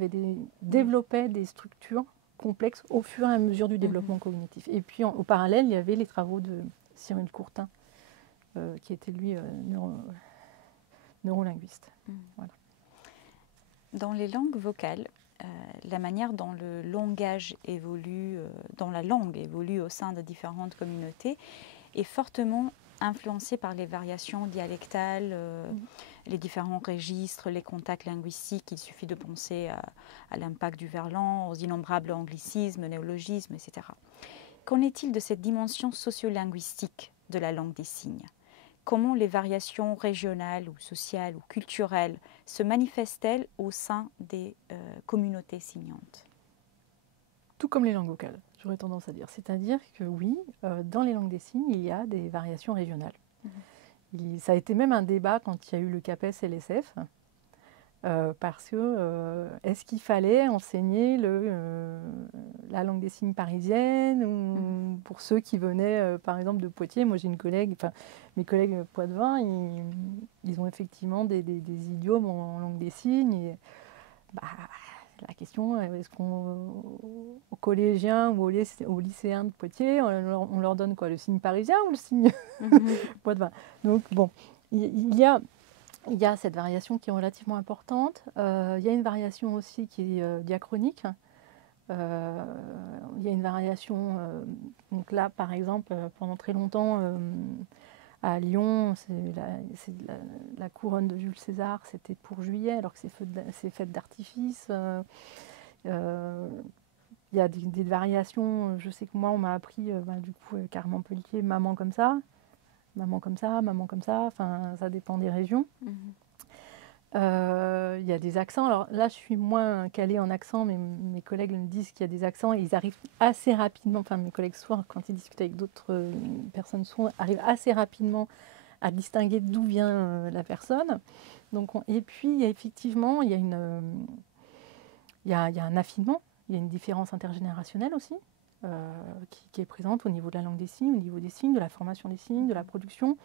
développaient des structures complexes au fur et à mesure du développement cognitif. Et puis, au parallèle, il y avait les travaux de Cyril Courtin, qui était, lui, neurolinguiste. Voilà. Dans les langues vocales, la manière dont le langage évolue, dont la langue évolue au sein de différentes communautés est fortement influencée par les variations dialectales, les différents registres, les contacts linguistiques. Il suffit de penser à l'impact du verlan, aux innombrables anglicismes, néologismes, etc. Qu'en est-il de cette dimension sociolinguistique de la langue des signes ? Comment les variations régionales ou sociales ou culturelles se manifestent-elles au sein des communautés signantes? Tout comme les langues vocales, j'aurais tendance à dire. C'est-à-dire que oui, dans les langues des signes, il y a des variations régionales. Ça a été même un débat quand il y a eu le CAPES-LSF, parce que est-ce qu'il fallait enseigner la langue des signes parisienne ou pour ceux qui venaient par exemple de Poitiers. Moi j'ai une collègue, mes collègues poitevins, ils ont effectivement des idiomes en langue des signes. Et, la question, est-ce aux collégiens ou aux lycéens de Poitiers, on leur donne quoi, le signe parisien ou le signe poitevin? Donc bon, il y a cette variation qui est relativement importante. Il y a une variation aussi qui est diachronique. Il y a une variation, donc là par exemple, pendant très longtemps, à Lyon, c'est la couronne de Jules César, c'était pour juillet, alors que c'est fête d'artifice. Il y a des variations. Je sais que moi, on m'a appris, du coup, Carmen Pelletier, maman comme ça, maman comme ça, maman comme ça. Enfin, ça dépend des régions. Il y a des accents. Alors là, je suis moins calée en accent, mais mes collègues me disent qu'il y a des accents et ils arrivent assez rapidement. Enfin, mes collègues sourds, quand ils discutent avec d'autres personnes sourdes, arrivent assez rapidement à distinguer d'où vient la personne. Donc, et puis, effectivement, il y a un affinement, il y a une différence intergénérationnelle aussi, qui est présente au niveau de la langue des signes, au niveau des signes, de la formation des signes, de la production.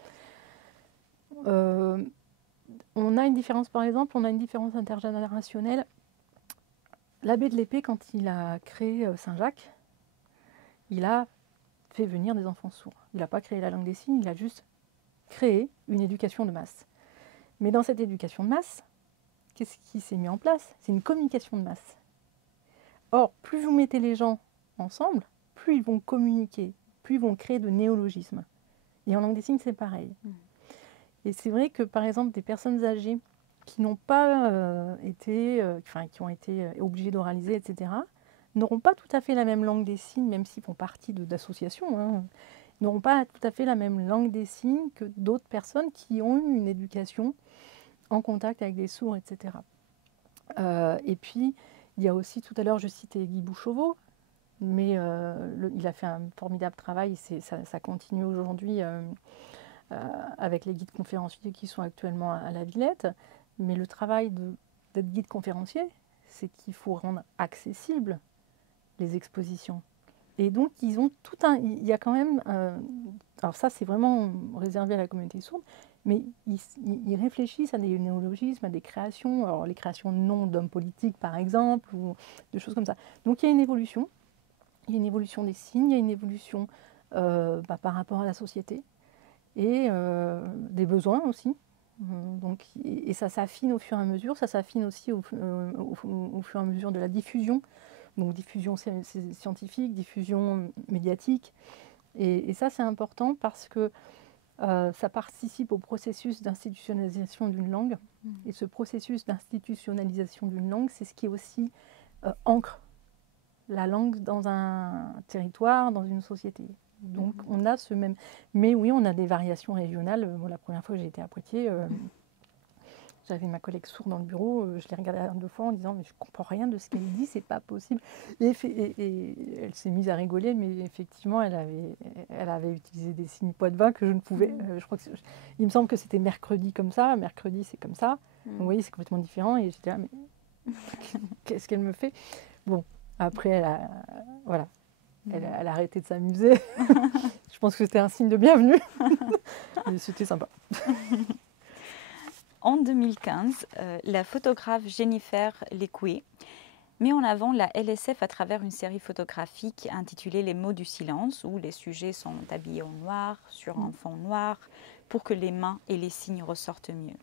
On a une différence, par exemple, intergénérationnelle. L'abbé de l'Épée, quand il a créé Saint-Jacques, il a fait venir des enfants sourds. Il n'a pas créé la langue des signes, il a juste créé une éducation de masse. Mais dans cette éducation de masse, qu'est-ce qui s'est mis en place? C'est une communication de masse. Or, plus vous mettez les gens ensemble, plus ils vont communiquer, plus ils vont créer de néologismes. Et en langue des signes, c'est pareil. Et c'est vrai que, par exemple, des personnes âgées qui n'ont pas qui ont été obligées d'oraliser, etc., n'auront pas tout à fait la même langue des signes, même s'ils font partie d'associations, n'auront pas tout à fait la même langue des signes que d'autres personnes qui ont eu une éducation en contact avec des sourds, etc. Et puis, il y a aussi, tout à l'heure, je citais Guy Bouchauveau, mais il a fait un formidable travail, et ça continue aujourd'hui avec les guides conférenciers qui sont actuellement à la Villette. Mais le travail d'être guide conférencier, c'est qu'il faut rendre accessibles les expositions. Et donc, il y a quand même... alors ça, c'est vraiment réservé à la communauté sourde, mais ils réfléchissent à des néologismes, à des créations, alors les créations de noms d'hommes politiques, par exemple, ou de choses comme ça. Donc, il y a une évolution. Il y a une évolution des signes, il y a une évolution par rapport à la société, et des besoins aussi. Donc, et ça s'affine au fur et à mesure, ça s'affine aussi au fur et à mesure de la diffusion, donc diffusion scientifique, diffusion médiatique. Et ça, c'est important parce que ça participe au processus d'institutionnalisation d'une langue. Et ce processus d'institutionnalisation d'une langue, c'est ce qui aussi ancre la langue dans un territoire, dans une société. Donc on a ce même... Mais oui, on a des variations régionales. Moi, la première fois que j'ai été à Poitiers, j'avais ma collègue sourde dans le bureau, je l'ai regardée 2 fois en disant « mais je ne comprends rien de ce qu'elle dit, c'est pas possible ». Et elle s'est mise à rigoler, mais effectivement, elle avait utilisé des signes poitevins que je ne pouvais... je crois il me semble que c'était mercredi comme ça, mercredi c'est comme ça. Donc, vous voyez, c'est complètement différent. Et j'étais là, mais qu'est-ce qu'elle me fait? Bon, après, voilà. Elle a arrêté de s'amuser. Je pense que c'était un signe de bienvenue. Mais c'était sympa. En 2015, la photographe Jennifer Lequi met en avant la LSF à travers une série photographique intitulée Les mots du silence, où les sujets sont habillés en noir, sur un fond noir, pour que les mains et les signes ressortent mieux.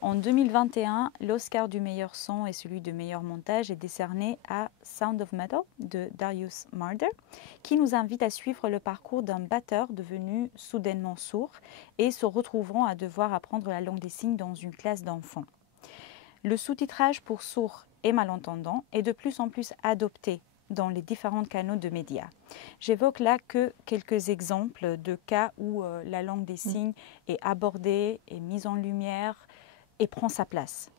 En 2021, l'Oscar du meilleur son et celui de meilleur montage est décerné à Sound of Metal de Darius Marder, qui nous invite à suivre le parcours d'un batteur devenu soudainement sourd et se retrouvant à devoir apprendre la langue des signes dans une classe d'enfants. Le sous-titrage pour sourds et malentendants est de plus en plus adopté dans les différents canaux de médias. J'évoque là que quelques exemples de cas où la langue des signes est abordée, est mise en lumière et prend sa place.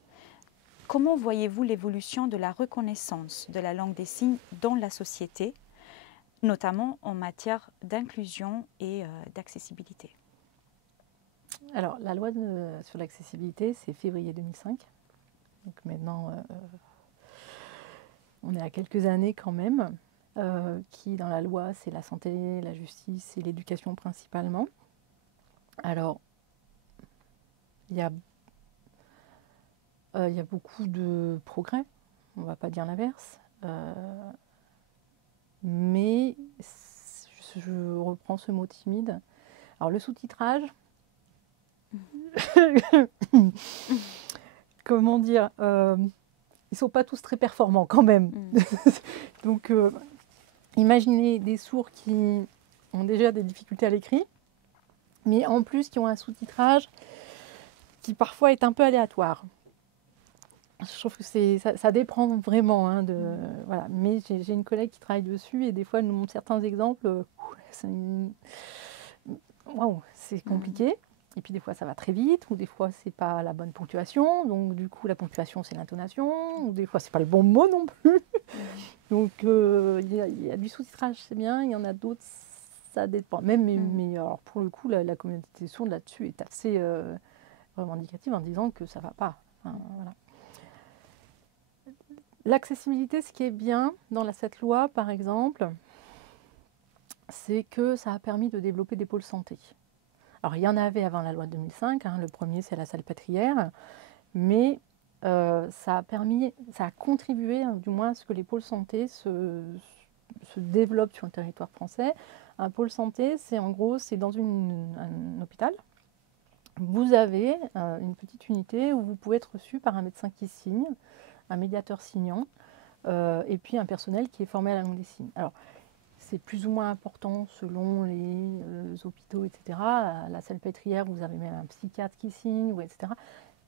Comment voyez-vous l'évolution de la reconnaissance de la langue des signes dans la société, notamment en matière d'inclusion et d'accessibilité? Alors, la loi sur l'accessibilité, c'est février 2005. Donc maintenant, on est à quelques années quand même, qui dans la loi, c'est la santé, la justice et l'éducation principalement. Alors, il y a beaucoup de progrès, on ne va pas dire l'inverse, mais je reprends ce mot timide. Alors le sous-titrage, comment dire, ils ne sont pas tous très performants quand même. Donc imaginez des sourds qui ont déjà des difficultés à l'écrit, mais en plus qui ont un sous-titrage qui parfois est un peu aléatoire. Je trouve que ça dépend vraiment. Voilà. Mais j'ai une collègue qui travaille dessus et des fois elle nous montre certains exemples. C'est compliqué. Et puis des fois ça va très vite, ou des fois c'est pas la bonne ponctuation. Donc du coup la ponctuation c'est l'intonation, ou des fois c'est pas le bon mot non plus. Donc il y a du sous-titrage, c'est bien. Il y en a d'autres, ça dépend. Même mais alors pour le coup la communauté sourde là-dessus est assez revendicative en disant que ça va pas. Voilà. L'accessibilité, ce qui est bien dans cette loi, par exemple, c'est que ça a permis de développer des pôles santé. Alors, il y en avait avant la loi de 2005, le premier, c'est la Salpêtrière, mais ça a contribué, du moins, à ce que les pôles santé se développent sur le territoire français. Un pôle santé, c'est en gros, c'est dans un hôpital. Vous avez une petite unité où vous pouvez être reçu par un médecin qui signe, un médiateur signant, et puis un personnel qui est formé à la langue des signes. Alors, c'est plus ou moins important selon les hôpitaux, etc. À la Salpêtrière, vous avez même un psychiatre qui signe, etc.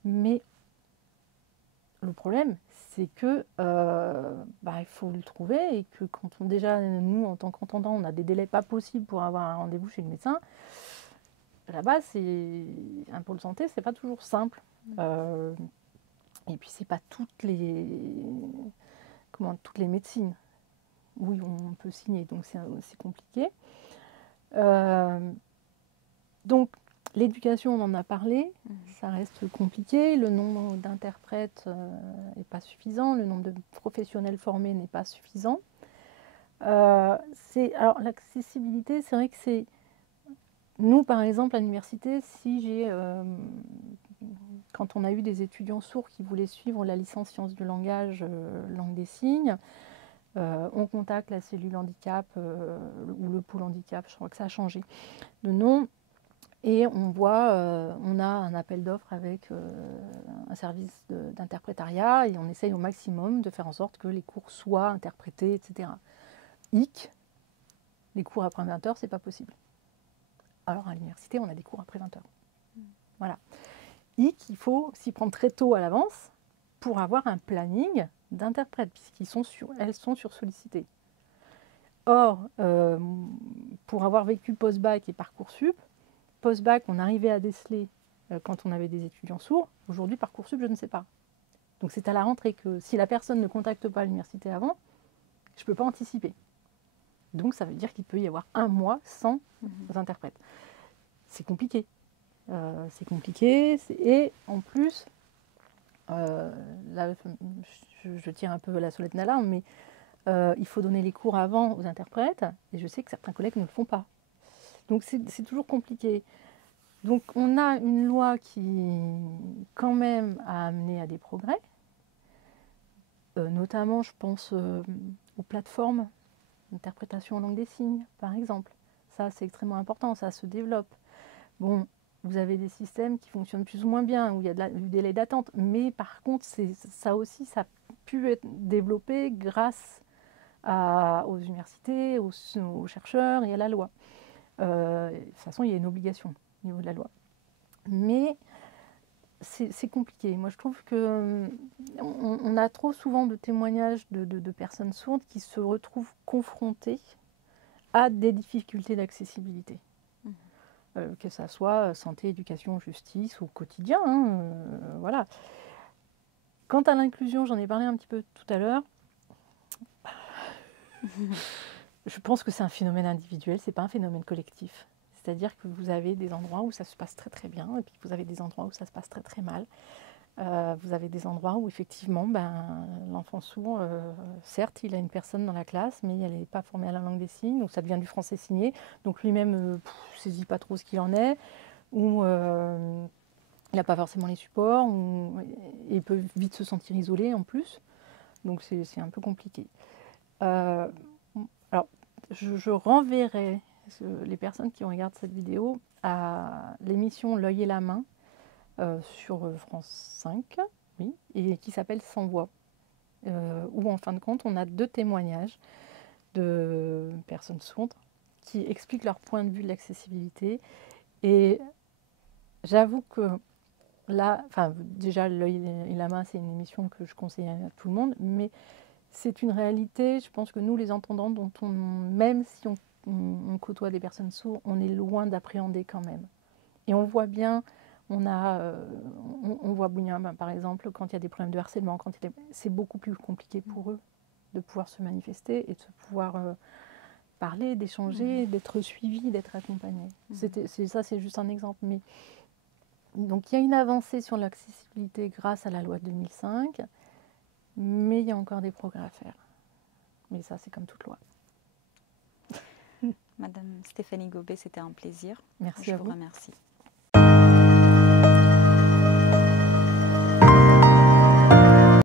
Mais le problème, c'est que il faut le trouver et que quand déjà, nous, en tant qu'entendants, on a des délais pas possibles pour avoir un rendez-vous chez le médecin, là-bas, c'est un pôle santé, c'est pas toujours simple. Et puis, c'est pas toutes les médecines. Oui, on peut signer, donc c'est compliqué. Donc, l'éducation, on en a parlé, ça reste compliqué. Le nombre d'interprètes n'est pas suffisant, le nombre de professionnels formés n'est pas suffisant. Alors, l'accessibilité, c'est vrai que c'est... Nous, par exemple, à l'université, quand on a eu des étudiants sourds qui voulaient suivre la licence sciences du langage, langue des signes, on contacte la cellule handicap ou le pôle handicap, je crois que ça a changé de nom. Et on voit, on a un appel d'offres avec un service d'interprétariat et on essaye au maximum de faire en sorte que les cours soient interprétés, etc. Hic, les cours après 20 heures, c'est pas possible. Alors à l'université, on a des cours après 20 heures. Voilà. Hic, il faut s'y prendre très tôt à l'avance pour avoir un planning d'interprètes, elles sont sursollicitées. Or, pour avoir vécu post-bac et Parcoursup, post-bac, on arrivait à déceler quand on avait des étudiants sourds. Aujourd'hui, Parcoursup, je ne sais pas. Donc c'est à la rentrée que si la personne ne contacte pas l'université avant, je ne peux pas anticiper. Donc ça veut dire qu'il peut y avoir un mois sans interprètes. C'est compliqué. Et en plus, là, je tire un peu la sonnette d'alarme, mais il faut donner les cours avant aux interprètes, et je sais que certains collègues ne le font pas. Donc c'est toujours compliqué. Donc on a une loi qui, quand même, a amené à des progrès. Notamment, je pense aux plateformes d'interprétation en langue des signes, par exemple. Ça, c'est extrêmement important, ça se développe. Bon, vous avez des systèmes qui fonctionnent plus ou moins bien, où il y a du délai d'attente, mais par contre, ça aussi, ça a pu être développé grâce aux universités, aux chercheurs et à la loi. De toute façon, il y a une obligation au niveau de la loi. Mais c'est compliqué. Moi, je trouve qu'on a trop souvent de témoignages de personnes sourdes qui se retrouvent confrontées à des difficultés d'accessibilité. Que ça soit santé, éducation, justice, au quotidien. Voilà. Quant à l'inclusion, j'en ai parlé un petit peu tout à l'heure. Je pense que c'est un phénomène individuel, c'est pas un phénomène collectif. C'est-à-dire que vous avez des endroits où ça se passe très très bien, et puis vous avez des endroits où ça se passe très très mal. Vous avez des endroits où effectivement, l'enfant sourd, certes, il a une personne dans la classe, mais elle n'est pas formée à la langue des signes, donc ça devient du français signé. Donc lui-même ne saisit pas trop ce qu'il en est, ou il n'a pas forcément les supports, et il peut vite se sentir isolé en plus. Donc c'est un peu compliqué. Alors, je renverrai les personnes qui regardent cette vidéo à l'émission L'œil et la main sur France 5, oui, et qui s'appelle Sans voix, où en fin de compte on a 2 témoignages de personnes sourdes qui expliquent leur point de vue de l'accessibilité. Et j'avoue que là, déjà L'œil et la main, c'est une émission que je conseille à tout le monde, mais c'est une réalité, je pense que nous, les entendants, même si on côtoie des personnes sourdes, on est loin d'appréhender quand même. Et on voit bien, on voit bien, par exemple, quand il y a des problèmes de harcèlement, c'est beaucoup plus compliqué pour eux de pouvoir se manifester et de pouvoir parler, d'échanger, d'être suivis, d'être accompagnés. Ça, c'est juste un exemple. Mais donc, il y a une avancée sur l'accessibilité grâce à la loi de 2005. Mais il y a encore des progrès à faire. Mais ça, c'est comme toute loi. Madame Stéphanie Gobet, c'était un plaisir. Merci à vous. Je vous remercie.